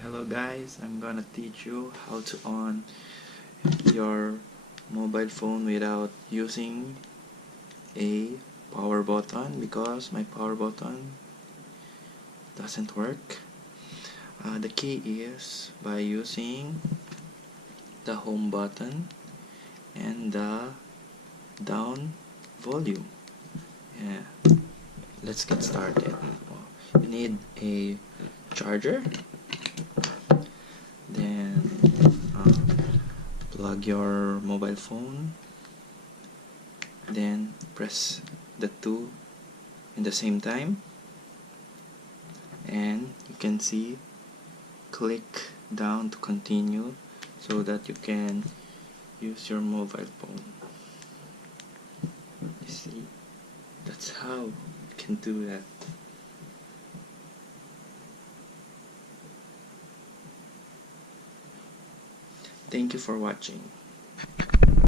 Hello guys, I'm gonna teach you how to on your mobile phone without using a power button because my power button doesn't work. The key is by using the home button and the down volume. Yeah, let's get started. You need a charger, then plug your mobile phone, then press the two in the same time, and you can see click down to continue so that you can use your mobile phone. You see, that's how you can do that. Thank you for watching.